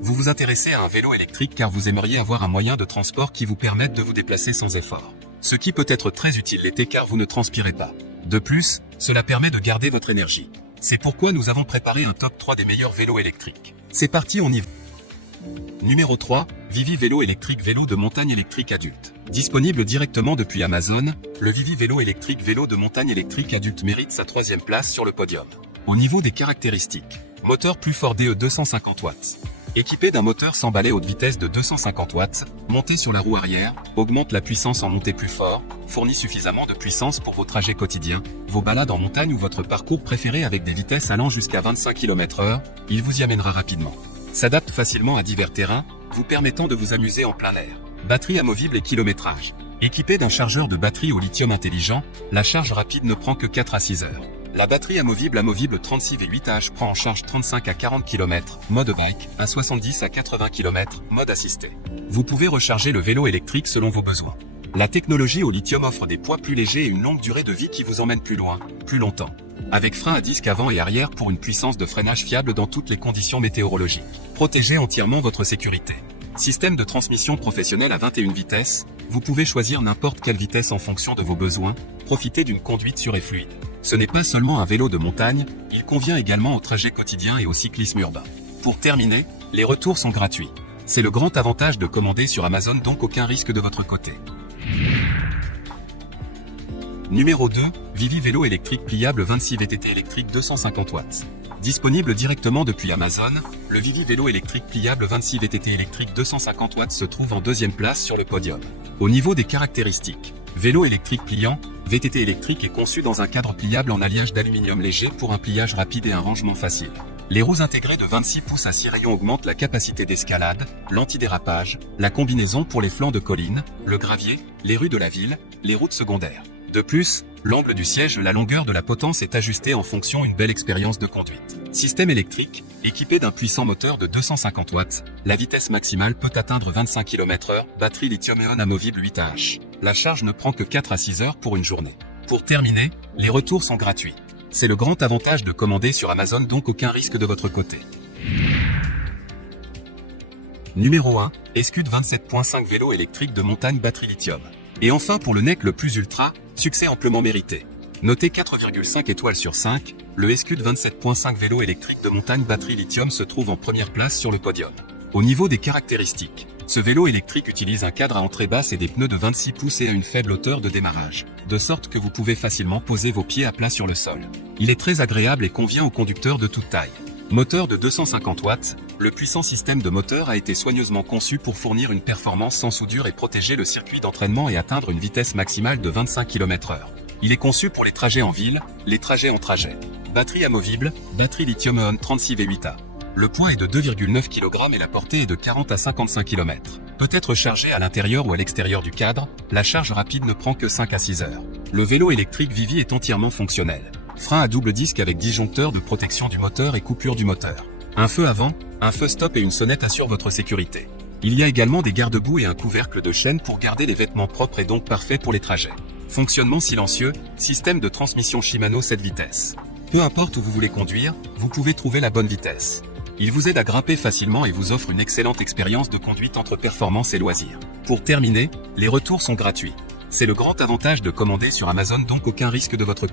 Vous vous intéressez à un vélo électrique car vous aimeriez avoir un moyen de transport qui vous permette de vous déplacer sans effort. Ce qui peut être très utile l'été car vous ne transpirez pas. De plus, cela permet de garder votre énergie. C'est pourquoi nous avons préparé un top 3 des meilleurs vélos électriques. C'est parti, on y va. Numéro 3, Vivi Vélo électrique, vélo de montagne électrique adulte. Disponible directement depuis Amazon, le Vivi Vélo électrique, vélo de montagne électrique adulte mérite sa 3e place sur le podium. Au niveau des caractéristiques, moteur plus fort DE 250 watts. Équipé d'un moteur sans balai haute vitesse de 250 watts, monté sur la roue arrière, augmente la puissance en montée plus fort, fournit suffisamment de puissance pour vos trajets quotidiens, vos balades en montagne ou votre parcours préféré avec des vitesses allant jusqu'à 25 km/h, il vous y amènera rapidement. S'adapte facilement à divers terrains, vous permettant de vous amuser en plein air. Batterie amovible et kilométrage. Équipé d'un chargeur de batterie au lithium intelligent, la charge rapide ne prend que 4 à 6 heures. La batterie amovible 36V8H prend en charge 35 à 40 km, mode bike, à 70 à 80 km, mode assisté. Vous pouvez recharger le vélo électrique selon vos besoins. La technologie au lithium offre des poids plus légers et une longue durée de vie qui vous emmène plus loin, plus longtemps. Avec frein à disque avant et arrière pour une puissance de freinage fiable dans toutes les conditions météorologiques. Protégez entièrement votre sécurité. Système de transmission professionnel à 21 vitesses, vous pouvez choisir n'importe quelle vitesse en fonction de vos besoins, profitez d'une conduite sûre et fluide. Ce n'est pas seulement un vélo de montagne, il convient également au trajet quotidien et au cyclisme urbain. Pour terminer, les retours sont gratuits. C'est le grand avantage de commander sur Amazon, donc aucun risque de votre côté. Numéro 2, Vivi Vélo électrique pliable 26 VTT électrique 250 watts. Disponible directement depuis Amazon, le Vivi Vélo électrique pliable 26 VTT électrique 250 watts se trouve en 2e place sur le podium. Au niveau des caractéristiques, vélo électrique pliant, VTT électrique est conçu dans un cadre pliable en alliage d'aluminium léger pour un pliage rapide et un rangement facile. Les roues intégrées de 26 pouces à 6 rayons augmentent la capacité d'escalade, l'antidérapage, la combinaison pour les flancs de collines, le gravier, les rues de la ville, les routes secondaires. De plus, l'angle du siège, la longueur de la potence est ajustée en fonction d'une belle expérience de conduite. Système électrique, équipé d'un puissant moteur de 250 watts, la vitesse maximale peut atteindre 25 km/h, batterie lithium-ion amovible 8Ah. La charge ne prend que 4 à 6 heures pour une journée. Pour terminer, les retours sont gratuits. C'est le grand avantage de commander sur Amazon, donc aucun risque de votre côté. Numéro 1, Escud 27.5 vélo électrique de montagne batterie lithium. Et enfin pour le NEC le plus ultra, succès amplement mérité. Noté 4,5 étoiles sur 5, le Escud 27.5 vélo électrique de montagne batterie lithium se trouve en première place sur le podium. Au niveau des caractéristiques, ce vélo électrique utilise un cadre à entrée basse et des pneus de 26 pouces et à une faible hauteur de démarrage, de sorte que vous pouvez facilement poser vos pieds à plat sur le sol. Il est très agréable et convient aux conducteurs de toute taille. Moteur de 250 watts, le puissant système de moteur a été soigneusement conçu pour fournir une performance sans soudure et protéger le circuit d'entraînement et atteindre une vitesse maximale de 25 km/h. Il est conçu pour les trajets en ville, les trajets en trajet. Batterie amovible, batterie lithium-ion 36V8A. Le poids est de 2,9 kg et la portée est de 40 à 55 km. Peut être chargé à l'intérieur ou à l'extérieur du cadre, la charge rapide ne prend que 5 à 6 heures. Le vélo électrique Vivi est entièrement fonctionnel. Frein à double disque avec disjoncteur de protection du moteur et coupure du moteur. Un feu avant, un feu stop et une sonnette assurent votre sécurité. Il y a également des garde-boue et un couvercle de chaîne pour garder les vêtements propres et donc parfait pour les trajets. Fonctionnement silencieux, système de transmission Shimano 7 vitesses. Peu importe où vous voulez conduire, vous pouvez trouver la bonne vitesse. Il vous aide à grimper facilement et vous offre une excellente expérience de conduite entre performance et loisirs. Pour terminer, les retours sont gratuits. C'est le grand avantage de commander sur Amazon, donc aucun risque de votre côté.